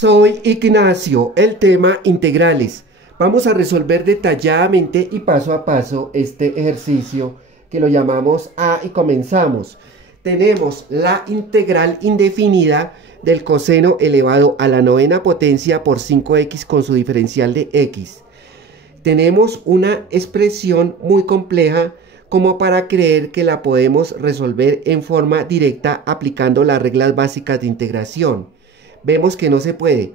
Soy Ignacio, el tema integrales. Vamos a resolver detalladamente y paso a paso este ejercicio que lo llamamos A y comenzamos. Tenemos la integral indefinida del coseno elevado a la novena potencia por 5x con su diferencial de x. Tenemos una expresión muy compleja como para creer que la podemos resolver en forma directa aplicando las reglas básicas de integración. Vemos que no se puede.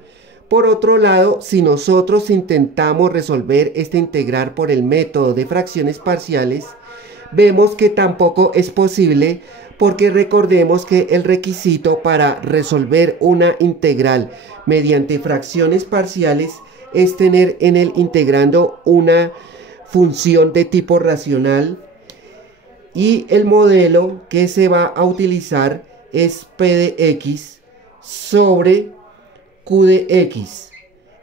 Por otro lado, si nosotros intentamos resolver esta integral por el método de fracciones parciales, vemos que tampoco es posible, porque recordemos que el requisito para resolver una integral mediante fracciones parciales es tener en el integrando una función de tipo racional, y el modelo que se va a utilizar es P de x sobre Q de x,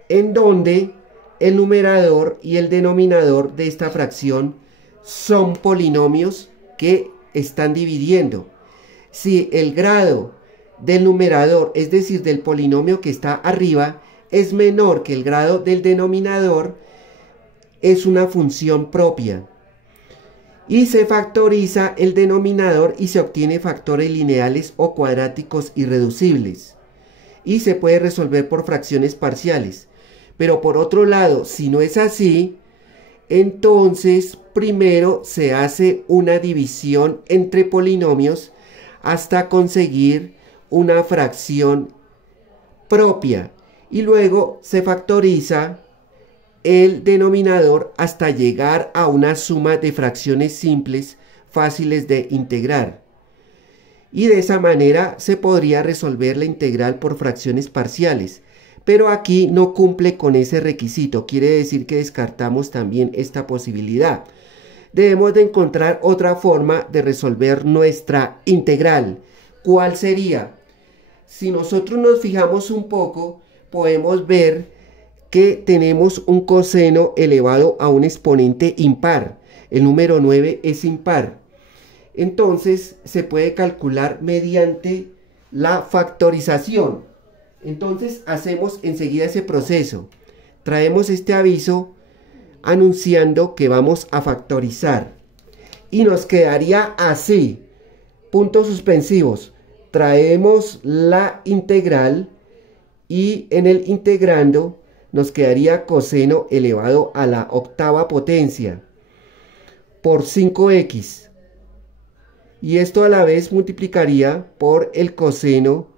en donde el numerador y el denominador de esta fracción son polinomios que están dividiendo. Si el grado del numerador, es decir, del polinomio que está arriba, es menor que el grado del denominador, es una función propia. Y se factoriza el denominador y se obtiene factores lineales o cuadráticos irreducibles. Y se puede resolver por fracciones parciales. Pero por otro lado, si no es así, entonces primero se hace una división entre polinomios hasta conseguir una fracción propia. Y luego se factoriza el denominador hasta llegar a una suma de fracciones simples fáciles de integrar. Y de esa manera se podría resolver la integral por fracciones parciales. Pero aquí no cumple con ese requisito, quiere decir que descartamos también esta posibilidad. Debemos de encontrar otra forma de resolver nuestra integral. ¿Cuál sería? Si nosotros nos fijamos un poco, podemos ver que tenemos un coseno elevado a un exponente impar. El número 9 es impar. Entonces se puede calcular mediante la factorización. Entonces hacemos enseguida ese proceso. Traemos este aviso anunciando que vamos a factorizar. Y nos quedaría así. Puntos suspensivos. Traemos la integral y en el integrando nos quedaría coseno elevado a la octava potencia por 5x. Y esto a la vez multiplicaría por el coseno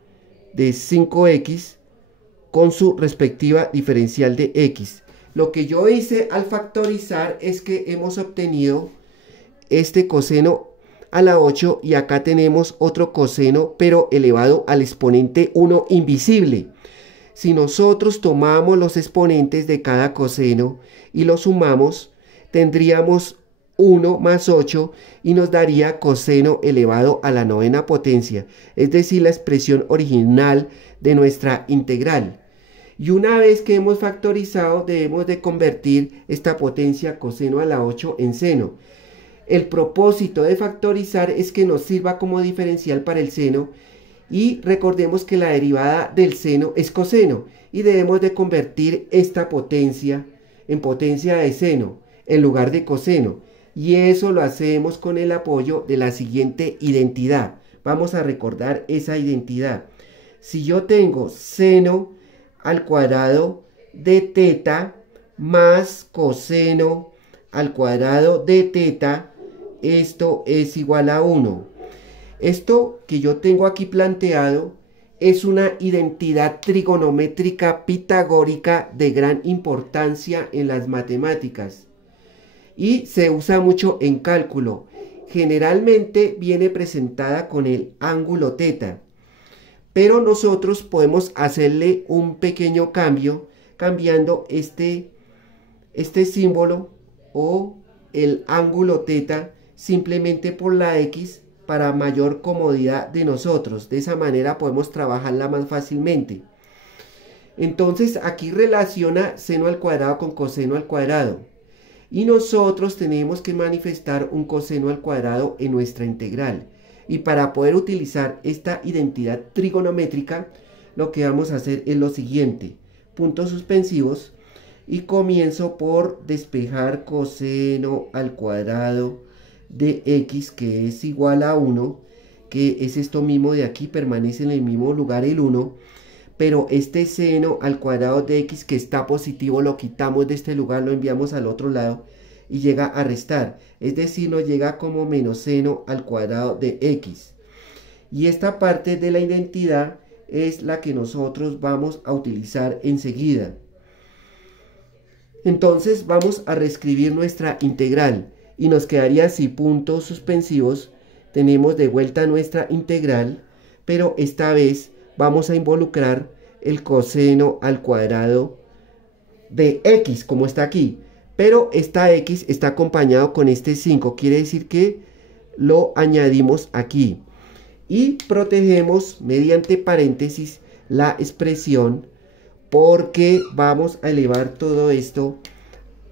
de 5x con su respectiva diferencial de x. Lo que yo hice al factorizar es que hemos obtenido este coseno a la 8 y acá tenemos otro coseno pero elevado al exponente 1 invisible. Si nosotros tomamos los exponentes de cada coseno y los sumamos, tendríamos 1 más 8 y nos daría coseno elevado a la novena potencia, es decir, la expresión original de nuestra integral. Y una vez que hemos factorizado, debemos de convertir esta potencia coseno a la 8 en seno. El propósito de factorizar es que nos sirva como diferencial para el seno. Y recordemos que la derivada del seno es coseno y debemos de convertir esta potencia en potencia de seno en lugar de coseno. Y eso lo hacemos con el apoyo de la siguiente identidad. Vamos a recordar esa identidad. Si yo tengo seno al cuadrado de teta más coseno al cuadrado de teta, esto es igual a 1. Esto que yo tengo aquí planteado es una identidad trigonométrica pitagórica de gran importancia en las matemáticas y se usa mucho en cálculo. Generalmente viene presentada con el ángulo teta, pero nosotros podemos hacerle un pequeño cambio cambiando este símbolo o el ángulo teta simplemente por la x para mayor comodidad de nosotros. De esa manera podemos trabajarla más fácilmente. Entonces aquí relaciona seno al cuadrado con coseno al cuadrado. Y nosotros tenemos que manifestar un coseno al cuadrado en nuestra integral. Y para poder utilizar esta identidad trigonométrica, lo que vamos a hacer es lo siguiente: puntos suspensivos, y comienzo por despejar coseno al cuadrado de x, que es igual a 1, que es esto mismo de aquí, permanece en el mismo lugar el 1, pero este seno al cuadrado de x que está positivo lo quitamos de este lugar, lo enviamos al otro lado y llega a restar, es decir, nos llega como menos seno al cuadrado de x. Y esta parte de la identidad es la que nosotros vamos a utilizar enseguida. Entonces vamos a reescribir nuestra integral y nos quedaría así: puntos suspensivos, tenemos de vuelta nuestra integral, pero esta vez vamos a involucrar el coseno al cuadrado de x, como está aquí, pero esta x está acompañado con este 5, quiere decir que lo añadimos aquí y protegemos mediante paréntesis la expresión, porque vamos a elevar todo esto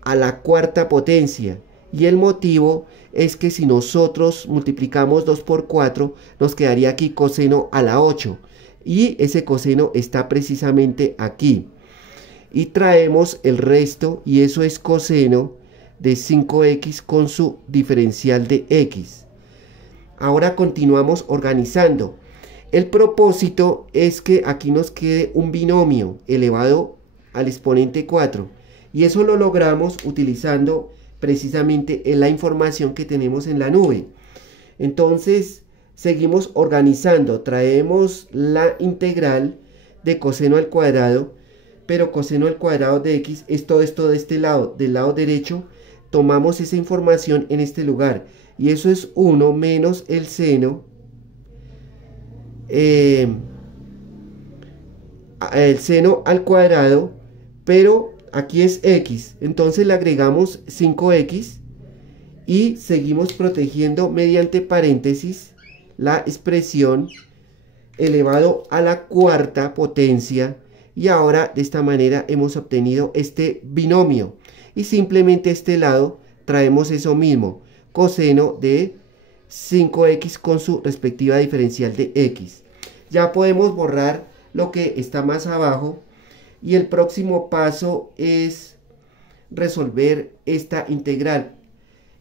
a la cuarta potencia. Y el motivo es que si nosotros multiplicamos 2 por 4, nos quedaría aquí coseno a la 8. Y ese coseno está precisamente aquí. Y traemos el resto, y eso es coseno de 5x con su diferencial de x. Ahora continuamos organizando. El propósito es que aquí nos quede un binomio elevado al exponente 4. Y eso lo logramos utilizando precisamente la información que tenemos en la nube. Entonces, seguimos organizando. Traemos la integral de coseno al cuadrado, pero coseno al cuadrado de x es todo esto de este lado, del lado derecho. Tomamos esa información en este lugar. Y eso es 1 menos el seno al cuadrado, pero aquí es x, entonces le agregamos 5x y seguimos protegiendo mediante paréntesis la expresión elevado a la cuarta potencia, y ahora de esta manera hemos obtenido este binomio, y simplemente a este lado traemos eso mismo, coseno de 5x con su respectiva diferencial de x. Ya podemos borrar lo que está más abajo, y el próximo paso es resolver esta integral.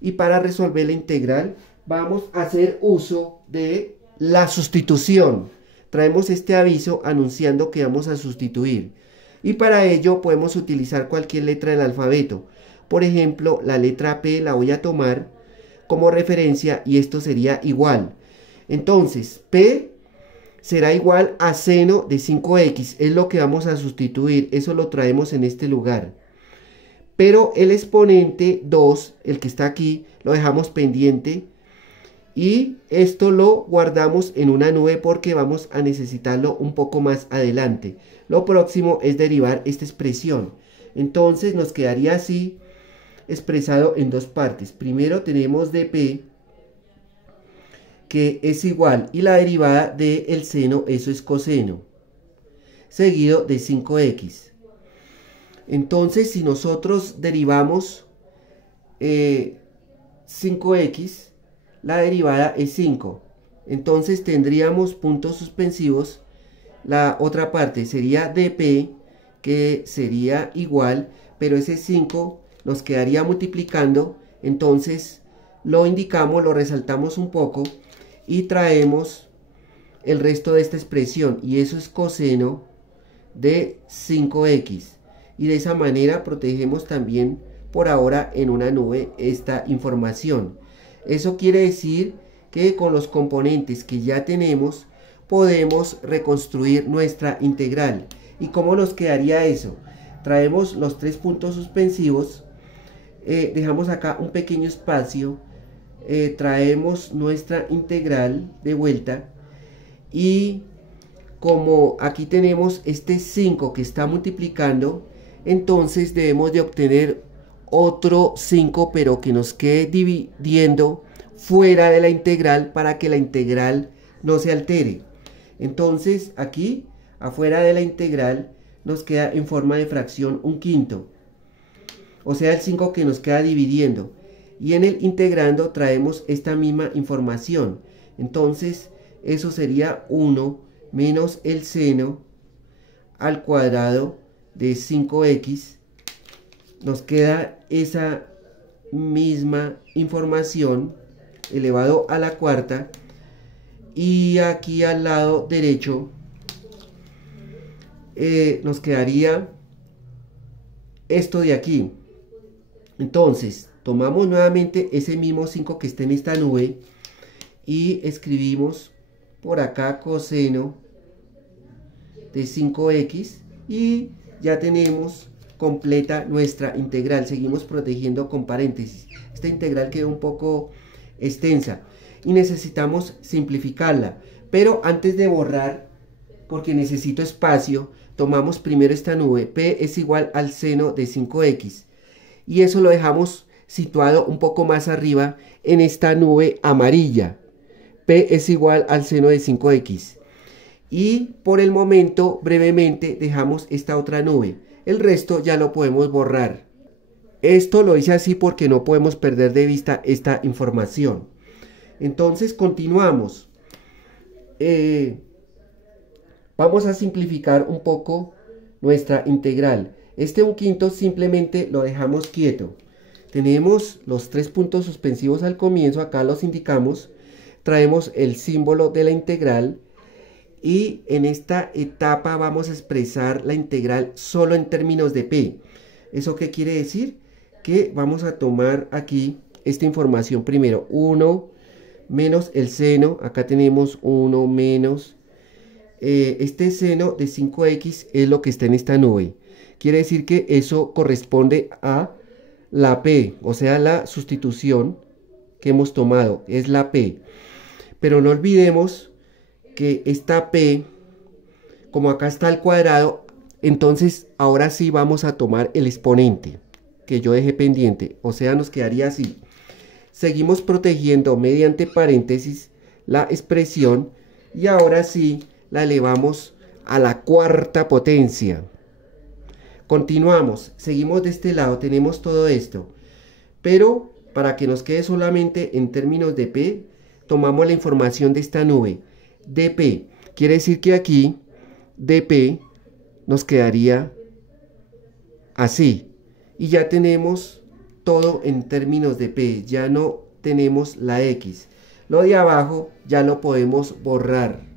Y para resolver la integral vamos a hacer uso de la sustitución. Traemos este aviso anunciando que vamos a sustituir, y para ello podemos utilizar cualquier letra del alfabeto. Por ejemplo, la letra P la voy a tomar como referencia, y esto sería igual. Entonces, P será igual a seno de 5x, es lo que vamos a sustituir, eso lo traemos en este lugar. Pero el exponente 2, el que está aquí, lo dejamos pendiente, y esto lo guardamos en una nube porque vamos a necesitarlo un poco más adelante. Lo próximo es derivar esta expresión. Entonces nos quedaría así, expresado en dos partes. Primero tenemos dp, que es igual, y la derivada del seno, eso es coseno, seguido de 5x. Entonces, si nosotros derivamos 5x, la derivada es 5. Entonces tendríamos puntos suspensivos. La otra parte sería dp, que sería igual, pero ese 5 nos quedaría multiplicando. Entonces lo indicamos, lo resaltamos un poco, y traemos el resto de esta expresión, y eso es coseno de 5x. Y de esa manera protegemos también por ahora en una nube esta información. Eso quiere decir que con los componentes que ya tenemos podemos reconstruir nuestra integral. ¿Y cómo nos quedaría eso? Traemos los tres puntos suspensivos, dejamos acá un pequeño espacio, traemos nuestra integral de vuelta, y como aquí tenemos este 5 que está multiplicando, entonces debemos de obtener otro 5, pero que nos quede dividiendo fuera de la integral para que la integral no se altere. Entonces aquí afuera de la integral nos queda en forma de fracción un quinto, o sea el 5 que nos queda dividiendo, y en el integrando traemos esta misma información. Entonces eso sería 1 menos el seno al cuadrado de 5x, nos queda esa misma información elevado a la cuarta, y aquí al lado derecho nos quedaría esto de aquí. Entonces tomamos nuevamente ese mismo 5 que está en esta nube y escribimos por acá coseno de 5x y ya tenemos completa nuestra integral. Seguimos protegiendo con paréntesis. Esta integral quedó un poco extensa y necesitamos simplificarla, pero antes de borrar, porque necesito espacio, tomamos primero esta nube. P es igual al seno de 5x y eso lo dejamos situado un poco más arriba en esta nube amarilla. P es igual al seno de 5x y por el momento brevemente dejamos esta otra nube. El resto ya lo podemos borrar. Esto lo hice así porque no podemos perder de vista esta información. Entonces continuamos. Vamos a simplificar un poco nuestra integral. Este 1/5 simplemente lo dejamos quieto. Tenemos los 3 puntos suspensivos al comienzo, acá los indicamos. Traemos el símbolo de la integral y en esta etapa vamos a expresar la integral solo en términos de p. ¿Eso qué quiere decir? Que vamos a tomar aquí esta información primero. 1 menos el seno, acá tenemos 1 menos este seno de 5x es lo que está en esta nube. Quiere decir que eso corresponde a la p, o sea la sustitución que hemos tomado, es la p. Pero no olvidemos que esta p, como acá está al cuadrado, entonces ahora sí vamos a tomar el exponente que yo dejé pendiente, o sea nos quedaría así. Seguimos protegiendo mediante paréntesis la expresión y ahora sí la elevamos a la cuarta potencia. Continuamos, seguimos de este lado, tenemos todo esto, pero para que nos quede solamente en términos de p, tomamos la información de esta nube, dp, quiere decir que aquí dp nos quedaría así, y ya tenemos todo en términos de p, ya no tenemos la x. Lo de abajo ya lo podemos borrar.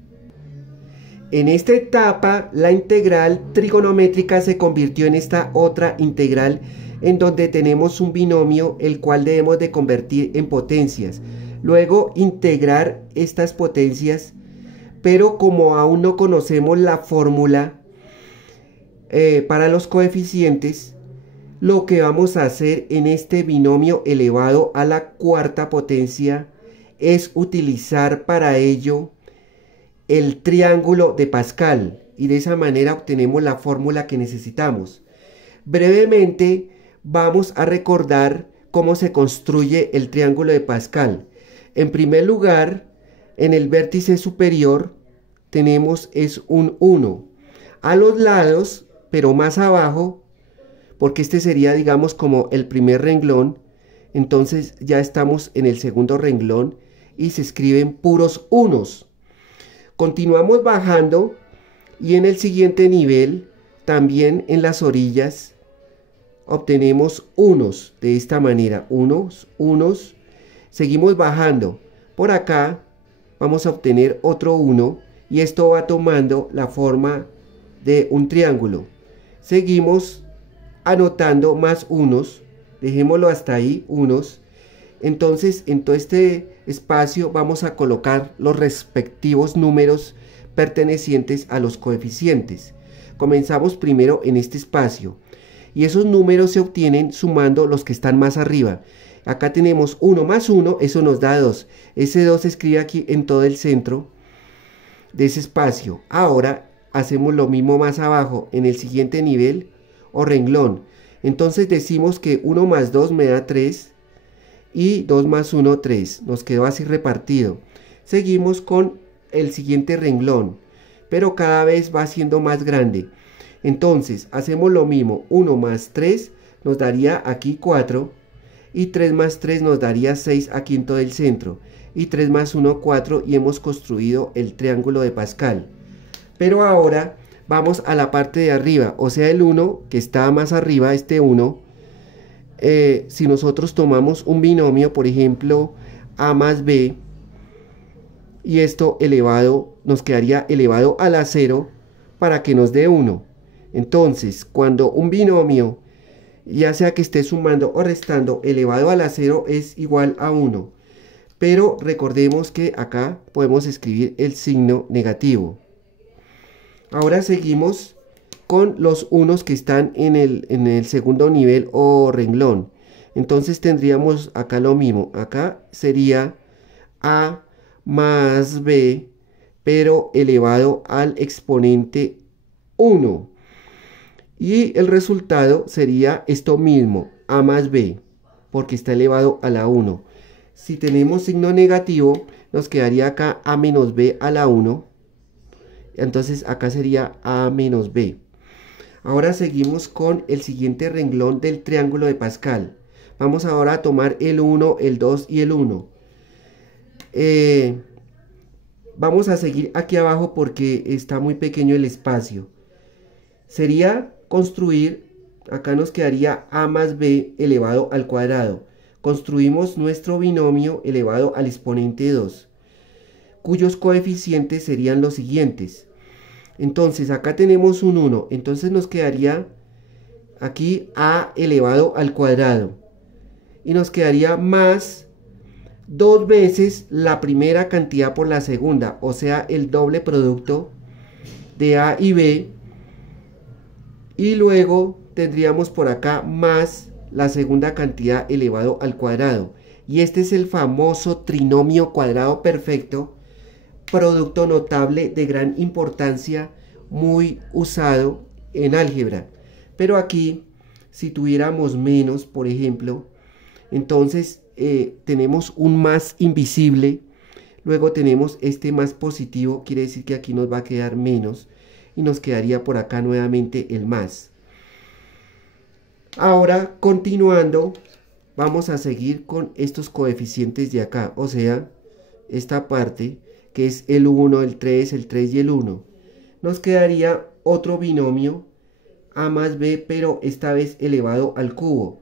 En esta etapa la integral trigonométrica se convirtió en esta otra integral en donde tenemos un binomio el cual debemos de convertir en potencias. Luego integrar estas potencias, pero como aún no conocemos la fórmula para los coeficientes, lo que vamos a hacer en este binomio elevado a la cuarta potencia es utilizar para ello el triángulo de Pascal y de esa manera obtenemos la fórmula que necesitamos. Brevemente vamos a recordar cómo se construye el triángulo de Pascal. En primer lugar, en el vértice superior tenemos es un 1. A los lados, pero más abajo, porque este sería digamos como el primer renglón, entonces ya estamos en el segundo renglón y se escriben puros unos. Continuamos bajando y en el siguiente nivel, también en las orillas, obtenemos unos de esta manera, unos, unos. Seguimos bajando. Por acá vamos a obtener otro 1 y esto va tomando la forma de un triángulo. Seguimos anotando más unos, dejémoslo hasta ahí, unos. Entonces en todo este espacio vamos a colocar los respectivos números pertenecientes a los coeficientes. Comenzamos primero en este espacio y esos números se obtienen sumando los que están más arriba. Acá tenemos 1 más 1, eso nos da 2. Ese 2 se escribe aquí en todo el centro de ese espacio. Ahora hacemos lo mismo más abajo en el siguiente nivel o renglón. Entonces decimos que 1 más 2 me da 3 y 2 más 1, 3. Nos quedó así repartido. Seguimos con el siguiente renglón, pero cada vez va siendo más grande. Entonces hacemos lo mismo, 1 más 3 nos daría aquí 4 y 3 más 3 nos daría 6 aquí en todo el centro y 3 más 1, 4 y hemos construido el triángulo de Pascal. Pero ahora vamos a la parte de arriba, o sea el 1 que está más arriba, este 1, si nosotros tomamos un binomio, por ejemplo, a más b, y esto elevado, nos quedaría elevado a la 0 para que nos dé 1. Entonces, cuando un binomio, ya sea que esté sumando o restando, elevado a la 0 es igual a 1. Pero recordemos que acá podemos escribir el signo negativo. Ahora seguimos con los unos que están en el segundo nivel o renglón. Entonces tendríamos acá lo mismo. Acá sería a más b, pero elevado al exponente 1. Y el resultado sería esto mismo, a más b, porque está elevado a la 1. Si tenemos signo negativo, nos quedaría acá a menos b a la 1. Entonces acá sería a menos b. Ahora seguimos con el siguiente renglón del triángulo de Pascal. Vamos ahora a tomar el 1, el 2 y el 1. Vamos a seguir aquí abajo porque está muy pequeño el espacio. Sería construir, acá nos quedaría a más b elevado al cuadrado. Construimos nuestro binomio elevado al exponente 2, cuyos coeficientes serían los siguientes. Entonces acá tenemos un 1, entonces nos quedaría aquí a elevado al cuadrado. Y nos quedaría más 2 veces la primera cantidad por la segunda, o sea, el doble producto de a y b. Y luego tendríamos por acá más la segunda cantidad elevado al cuadrado. Y este es el famoso trinomio cuadrado perfecto, producto notable de gran importancia, muy usado en álgebra. Pero aquí, si tuviéramos menos, por ejemplo, entonces tenemos un más invisible, luego tenemos este más positivo, quiere decir que aquí nos va a quedar menos, y nos quedaría por acá nuevamente el más. Ahora, continuando, vamos a seguir con estos coeficientes de acá, o sea, esta parte que es el 1, el 3 y el 1. Nos quedaría otro binomio a más b, pero esta vez elevado al cubo.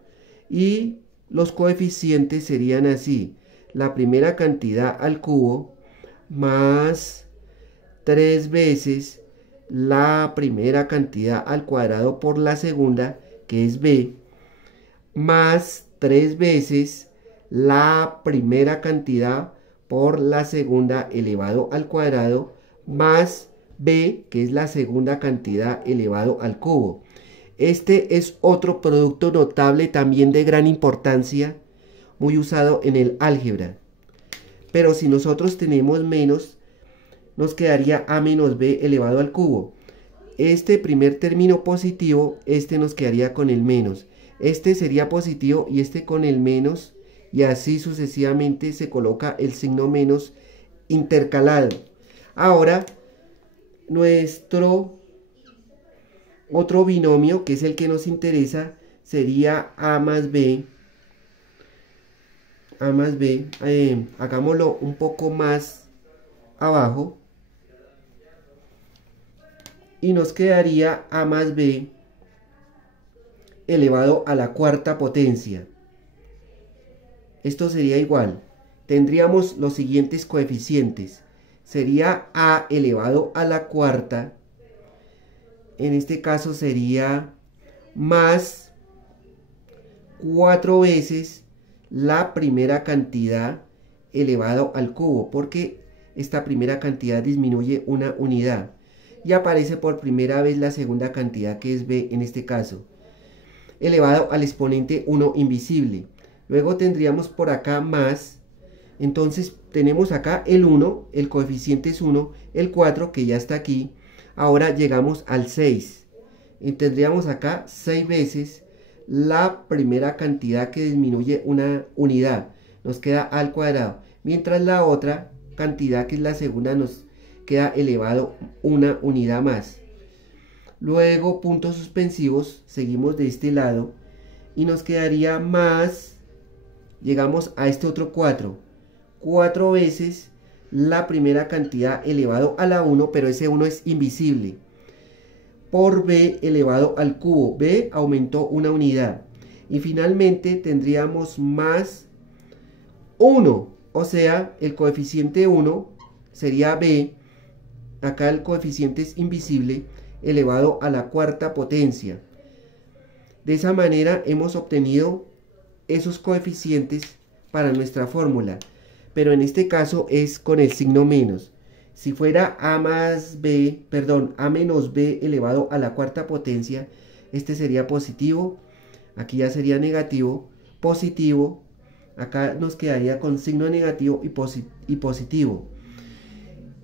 Y los coeficientes serían así: la primera cantidad al cubo más 3 veces la primera cantidad al cuadrado por la segunda, que es b, más 3 veces la primera cantidad por la segunda elevado al cuadrado, más b, que es la segunda cantidad elevado al cubo. Este es otro producto notable también de gran importancia, muy usado en el álgebra. Pero si nosotros tenemos menos, nos quedaría a menos b elevado al cubo. Este primer término positivo, este nos quedaría con el menos. Este sería positivo y este con el menos, y así sucesivamente se coloca el signo menos intercalado. Ahora, nuestro otro binomio, que es el que nos interesa, sería a más b. Hagámoslo un poco más abajo. Y nos quedaría a más b elevado a la cuarta potencia. Esto sería igual. Tendríamos los siguientes coeficientes. Sería a elevado a la cuarta. En este caso sería más 4 veces la primera cantidad elevado al cubo, porque esta primera cantidad disminuye una unidad. Y aparece por primera vez la segunda cantidad, que es b en este caso, elevado al exponente 1 invisible. Luego tendríamos por acá más, entonces tenemos acá el 1, el coeficiente es 1, el 4 que ya está aquí. Ahora llegamos al 6, y tendríamos acá 6 veces la primera cantidad que disminuye una unidad, nos queda al cuadrado, mientras la otra cantidad, que es la segunda, nos queda elevado una unidad más. Luego puntos suspensivos, seguimos de este lado y nos quedaría más, llegamos a este otro 4 veces la primera cantidad elevado a la 1, pero ese 1 es invisible. por b elevado al cubo. B aumentó una unidad. Y finalmente tendríamos más 1, o sea, el coeficiente 1 sería b, acá el coeficiente es invisible, elevado a la cuarta potencia. De esa manera hemos obtenido esos coeficientes para nuestra fórmula, pero en este caso es con el signo menos. Si fuera a más b, perdón, a menos b elevado a la cuarta potencia, este sería positivo, aquí ya sería negativo, positivo, acá nos quedaría con signo negativo y positivo.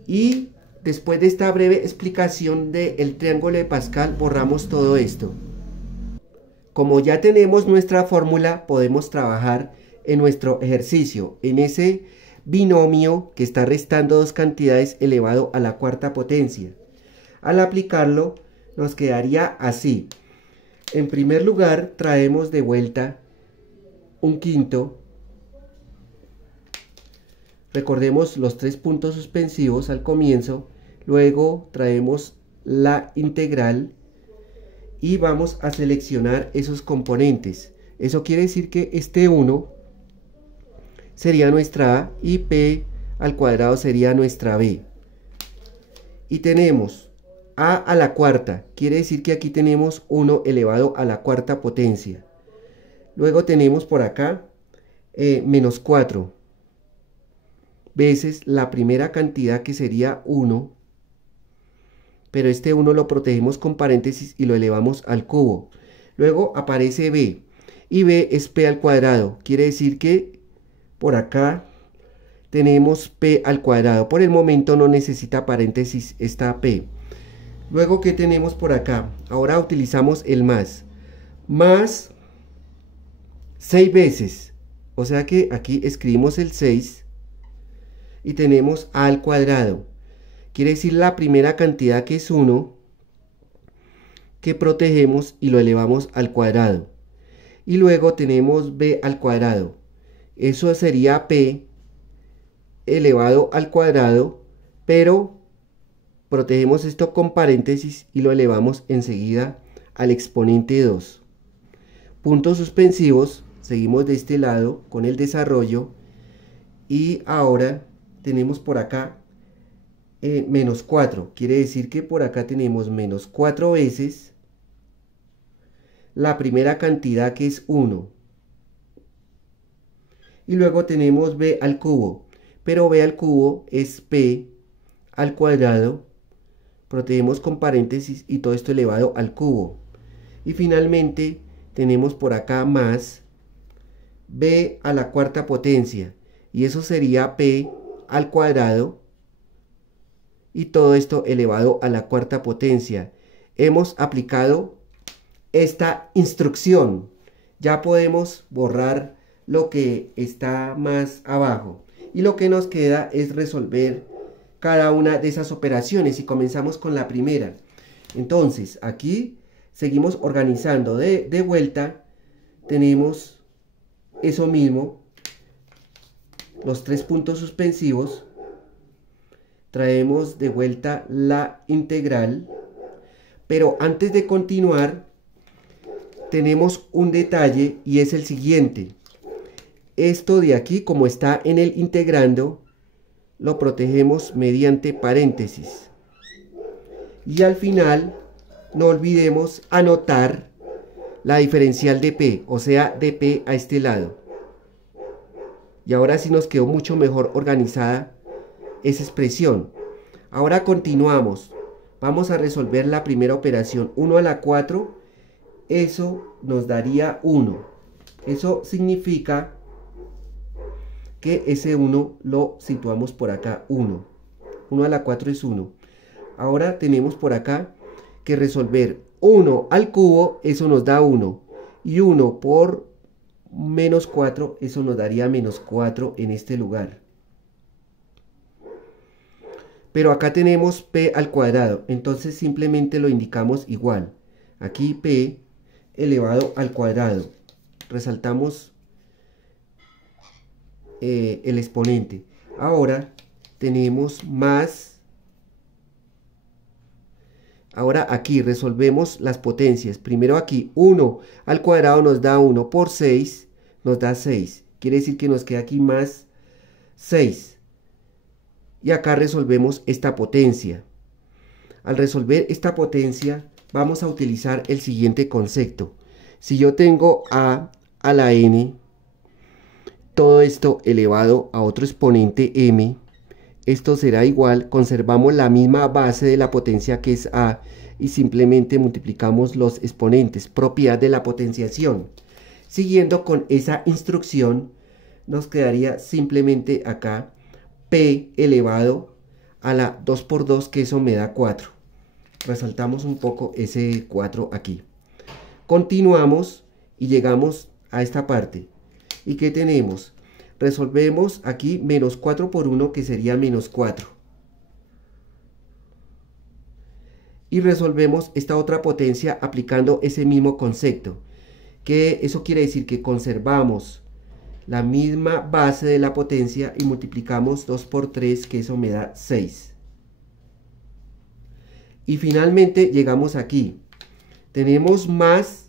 Y después de esta breve explicación del triángulo de Pascal, borramos todo esto. Como ya tenemos nuestra fórmula, podemos trabajar en nuestro ejercicio, en ese binomio que está restando dos cantidades elevado a la cuarta potencia. Al aplicarlo, nos quedaría así. En primer lugar, traemos de vuelta un quinto. Recordemos los 3 puntos suspensivos al comienzo. Luego traemos la integral y vamos a seleccionar esos componentes. Eso quiere decir que este 1 sería nuestra a y p al cuadrado sería nuestra b. Y tenemos a la cuarta, quiere decir que aquí tenemos 1 elevado a la cuarta potencia. Luego tenemos por acá menos 4 veces la primera cantidad que sería 1, pero este 1 lo protegemos con paréntesis y lo elevamos al cubo. Luego aparece b, y b es p al cuadrado, quiere decir que por acá tenemos p al cuadrado. Por el momento no necesita paréntesis esta p. Luego, ¿qué tenemos por acá? Ahora utilizamos el más 6 veces, o sea que aquí escribimos el 6 y tenemos a al cuadrado. Quiere decir la primera cantidad que es 1, que protegemos y lo elevamos al cuadrado. Y luego tenemos b al cuadrado. Eso sería p elevado al cuadrado, pero protegemos esto con paréntesis y lo elevamos enseguida al exponente 2. Puntos suspensivos, seguimos de este lado con el desarrollo y ahora tenemos por acá menos 4, quiere decir que por acá tenemos menos 4 veces la primera cantidad que es 1. Y luego tenemos b al cubo, pero b al cubo es p al cuadrado, protegemos con paréntesis y todo esto elevado al cubo. Y finalmente tenemos por acá más b a la cuarta potencia, y eso sería p al cuadrado, y todo esto elevado a la cuarta potencia. Hemos aplicado esta instrucción. Ya podemos borrar lo que está más abajo. Y lo que nos queda es resolver cada una de esas operaciones. Y comenzamos con la primera. Entonces, aquí seguimos organizando. De vuelta, tenemos eso mismo. Los 3 puntos suspensivos. Traemos de vuelta la integral, pero antes de continuar tenemos un detalle y es el siguiente. Esto de aquí, como está en el integrando, lo protegemos mediante paréntesis. Y al final no olvidemos anotar la diferencial de p, o sea, de p a este lado. Y ahora sí nos quedó mucho mejor organizada esa expresión. Ahora continuamos. Vamos a resolver la primera operación. 1 a la 4. Eso nos daría 1. Eso significa que ese 1 lo situamos por acá. 1. 1 a la 4 es 1. Ahora tenemos por acá que resolver 1 al cubo. Eso nos da 1. Y 1 por menos 4. Eso nos daría menos 4 en este lugar. Pero acá tenemos p al cuadrado, entonces simplemente lo indicamos igual. Aquí p elevado al cuadrado. Resaltamos el exponente. Ahora tenemos más Ahora aquí resolvemos las potencias. Primero aquí 1 al cuadrado nos da 1 por 6, nos da 6. Quiere decir que nos queda aquí más 6. Y acá resolvemos esta potencia. Al resolver esta potencia vamos a utilizar el siguiente concepto. Si yo tengo a la n, todo esto elevado a otro exponente m, esto será igual, conservamos la misma base de la potencia que es a y simplemente multiplicamos los exponentes, propiedad de la potenciación. Siguiendo con esa instrucción, nos quedaría simplemente acá p elevado a la 2 por 2, que eso me da 4. Resaltamos un poco ese 4 aquí. Continuamos y llegamos a esta parte. ¿Y qué tenemos? Resolvemos aquí menos 4 por 1, que sería menos 4. Y resolvemos esta otra potencia aplicando ese mismo concepto. Que eso quiere decir que conservamos la misma base de la potencia y multiplicamos 2 por 3, que eso me da 6. Y finalmente llegamos aquí. Tenemos más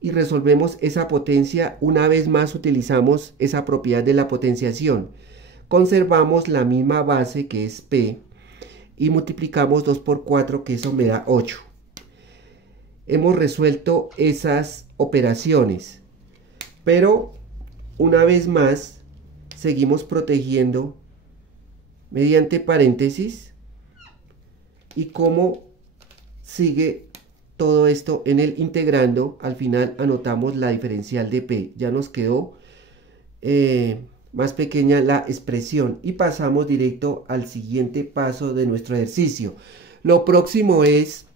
y resolvemos esa potencia. Una vez más utilizamos esa propiedad de la potenciación. Conservamos la misma base, que es P, y multiplicamos 2 por 4, que eso me da 8. Hemos resuelto esas operaciones, pero una vez más seguimos protegiendo mediante paréntesis. Y como sigue todo esto en el integrando, al final anotamos la diferencial de P. Ya nos quedó más pequeña la expresión y pasamos directo al siguiente paso de nuestro ejercicio. Lo próximo es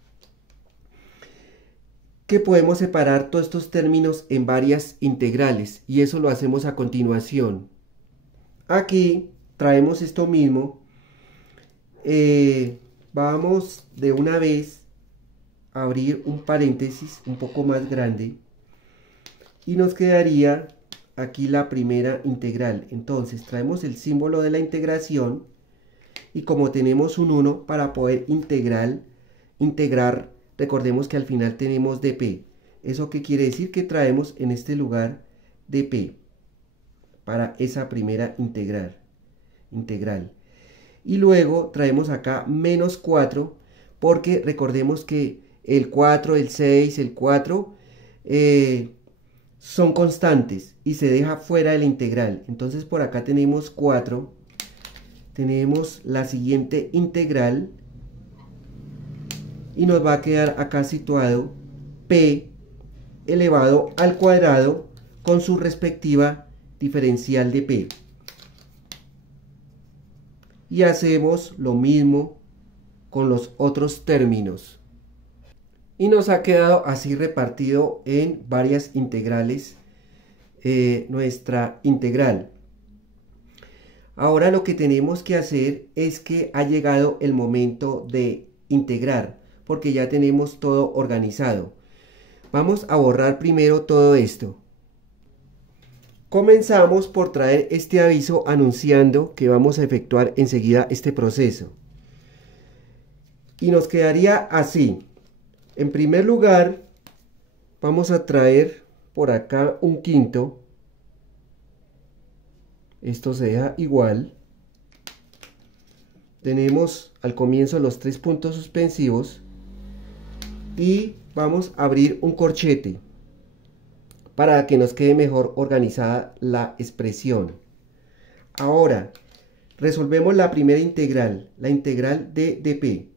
que podemos separar todos estos términos en varias integrales y eso lo hacemos a continuación. Aquí traemos esto mismo. Vamos de una vez a abrir un paréntesis un poco más grande y nos quedaría aquí la primera integral. Entonces traemos el símbolo de la integración y como tenemos un 1 para poder integrar, recordemos que al final tenemos dp. ¿Eso qué quiere decir? Que traemos en este lugar dp para esa primera integral. Y luego traemos acá menos 4, porque recordemos que el 4, el 6, el 4 son constantes y se deja fuera de la integral. Entonces por acá tenemos 4, tenemos la siguiente integral y nos va a quedar acá situado p elevado al cuadrado con su respectiva diferencial de p. Y hacemos lo mismo con los otros términos. Y nos ha quedado así repartido en varias integrales nuestra integral. Ahora lo que tenemos que hacer es que ha llegado el momento de integrar, porque ya tenemos todo organizado. Vamos a borrar primero todo esto. Comenzamos por traer este aviso anunciando que vamos a efectuar enseguida este proceso. Y nos quedaría así. En primer lugar, vamos a traer por acá un quinto. Esto se deja igual. Tenemos al comienzo los 3 puntos suspensivos. Y vamos a abrir un corchete para que nos quede mejor organizada la expresión. Ahora, resolvemos la primera integral, la integral de dp.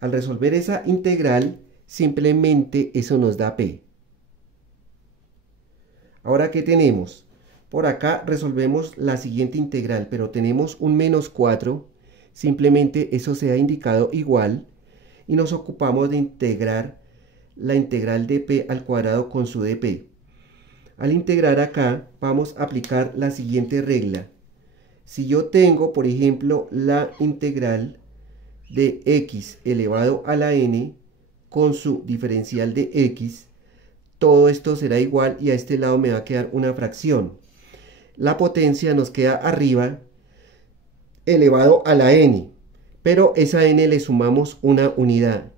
Al resolver esa integral, simplemente eso nos da p. Ahora, ¿qué tenemos? Por acá resolvemos la siguiente integral, pero tenemos un menos 4, simplemente eso se ha indicado igual, y nos ocupamos de integrar la integral de p al cuadrado con su dp. Al integrar acá, vamos a aplicar la siguiente regla. Si yo tengo, por ejemplo, la integral de x elevado a la n con su diferencial de x, todo esto será igual y a este lado me va a quedar una fracción. La potencia nos queda arriba elevado a la n, pero esa n le sumamos una unidad.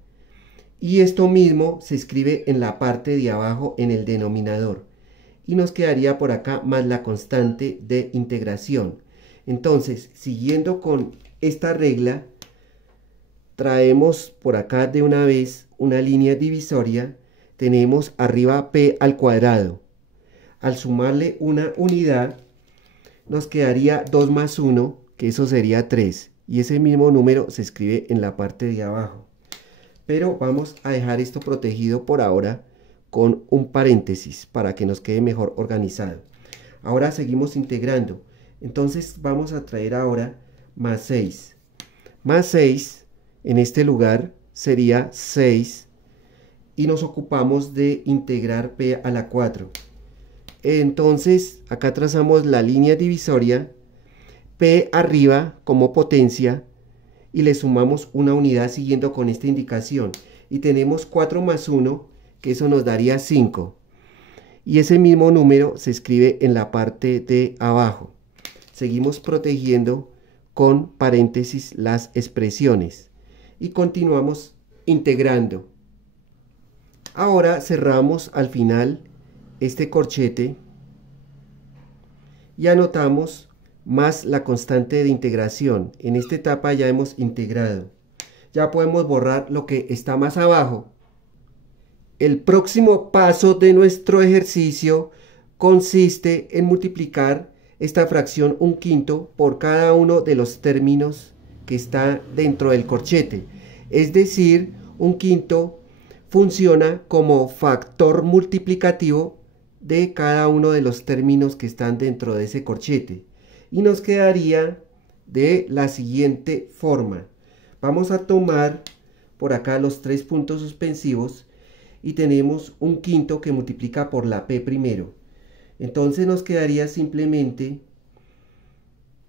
Y esto mismo se escribe en la parte de abajo en el denominador. Y nos quedaría por acá más la constante de integración. Entonces, siguiendo con esta regla, traemos por acá de una vez una línea divisoria. Tenemos arriba p al cuadrado. Al sumarle una unidad, nos quedaría 2 más 1, que eso sería 3. Y ese mismo número se escribe en la parte de abajo. Pero vamos a dejar esto protegido por ahora con un paréntesis para que nos quede mejor organizado. Ahora seguimos integrando. Entonces vamos a traer ahora más 6. Más 6 en este lugar sería 6 y nos ocupamos de integrar p a la 4. Entonces acá trazamos la línea divisoria, p arriba como potencia, y le sumamos una unidad siguiendo con esta indicación. Y tenemos 4 más 1, que eso nos daría 5. Y ese mismo número se escribe en la parte de abajo. Seguimos protegiendo con paréntesis las expresiones. Y continuamos integrando. Ahora cerramos al final este corchete y anotamos más la constante de integración. En esta etapa ya hemos integrado. Ya podemos borrar lo que está más abajo. El próximo paso de nuestro ejercicio consiste en multiplicar esta fracción 1/5 por cada uno de los términos que está dentro del corchete. Es decir, 1/5 funciona como factor multiplicativo de cada uno de los términos que están dentro de ese corchete. Y nos quedaría de la siguiente forma. Vamos a tomar por acá los 3 puntos suspensivos y tenemos 1/5 que multiplica por la p primero. Entonces nos quedaría simplemente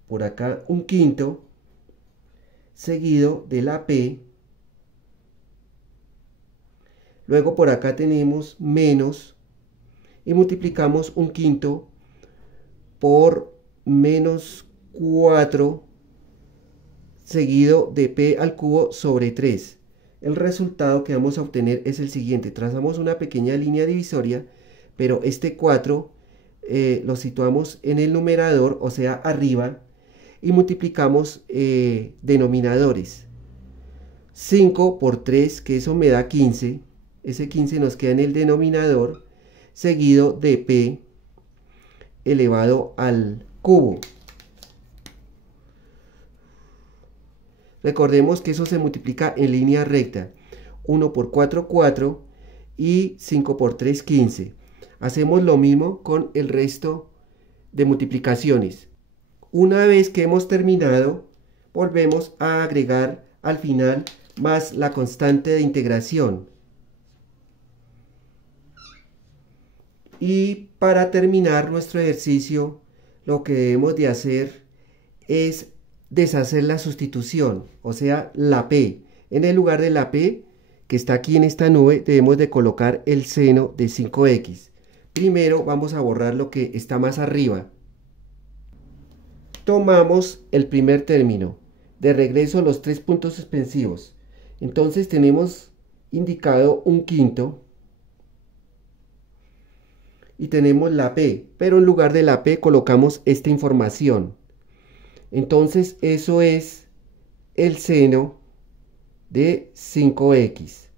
por acá 1/5 seguido de la p. Luego por acá tenemos menos y multiplicamos 1/5 por menos 4 seguido de p al cubo sobre 3. El resultado que vamos a obtener es el siguiente. Trazamos una pequeña línea divisoria, pero este 4 lo situamos en el numerador, o sea arriba, y multiplicamos denominadores. 5 por 3, que eso me da 15. Ese 15 nos queda en el denominador, seguido de p elevado al cubo. Recordemos que eso se multiplica en línea recta. 1 por 4, 4 y 5 por 3, 15. Hacemos lo mismo con el resto de multiplicaciones. Una vez que hemos terminado, volvemos a agregar al final más la constante de integración. Y para terminar nuestro ejercicio, lo que debemos de hacer es deshacer la sustitución, o sea, la p. En el lugar de la p, que está aquí en esta nube, debemos de colocar el seno de 5x. Primero vamos a borrar lo que está más arriba. Tomamos el primer término. De regreso los 3 puntos suspensivos. Entonces tenemos indicado 1/5. Y tenemos la p, pero en lugar de la p colocamos esta información. Entonces eso es el seno de 5x.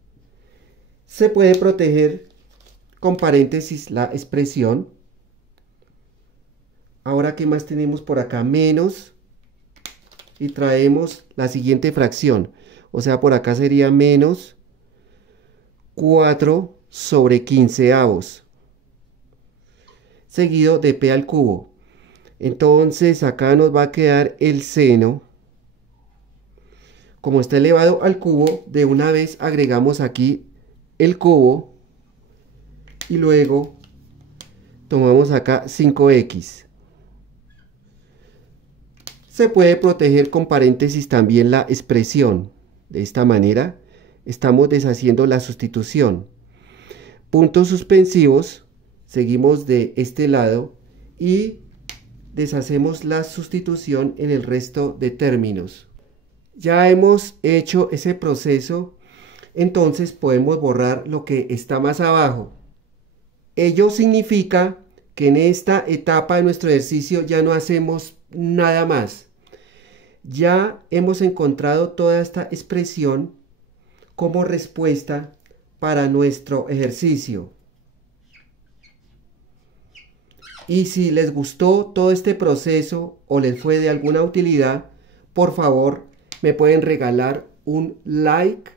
Se puede proteger con paréntesis la expresión. Ahora, ¿qué más tenemos por acá? Menos, y traemos la siguiente fracción. O sea, por acá sería menos 4 sobre 15avos. Seguido de p al cubo. Entonces acá nos va a quedar el seno. Como está elevado al cubo, de una vez agregamos aquí el cubo. Y luego tomamos acá 5x. Se puede proteger con paréntesis también la expresión. De esta manera estamos deshaciendo la sustitución. Puntos suspensivos. Seguimos de este lado y deshacemos la sustitución en el resto de términos. Ya hemos hecho ese proceso entonces podemos borrar lo que está más abajo. Ello significa que en esta etapa de nuestro ejercicio ya no hacemos nada más. Ya hemos encontrado toda esta expresión como respuesta para nuestro ejercicio. Y si les gustó todo este proceso o les fue de alguna utilidad, por favor me pueden regalar un like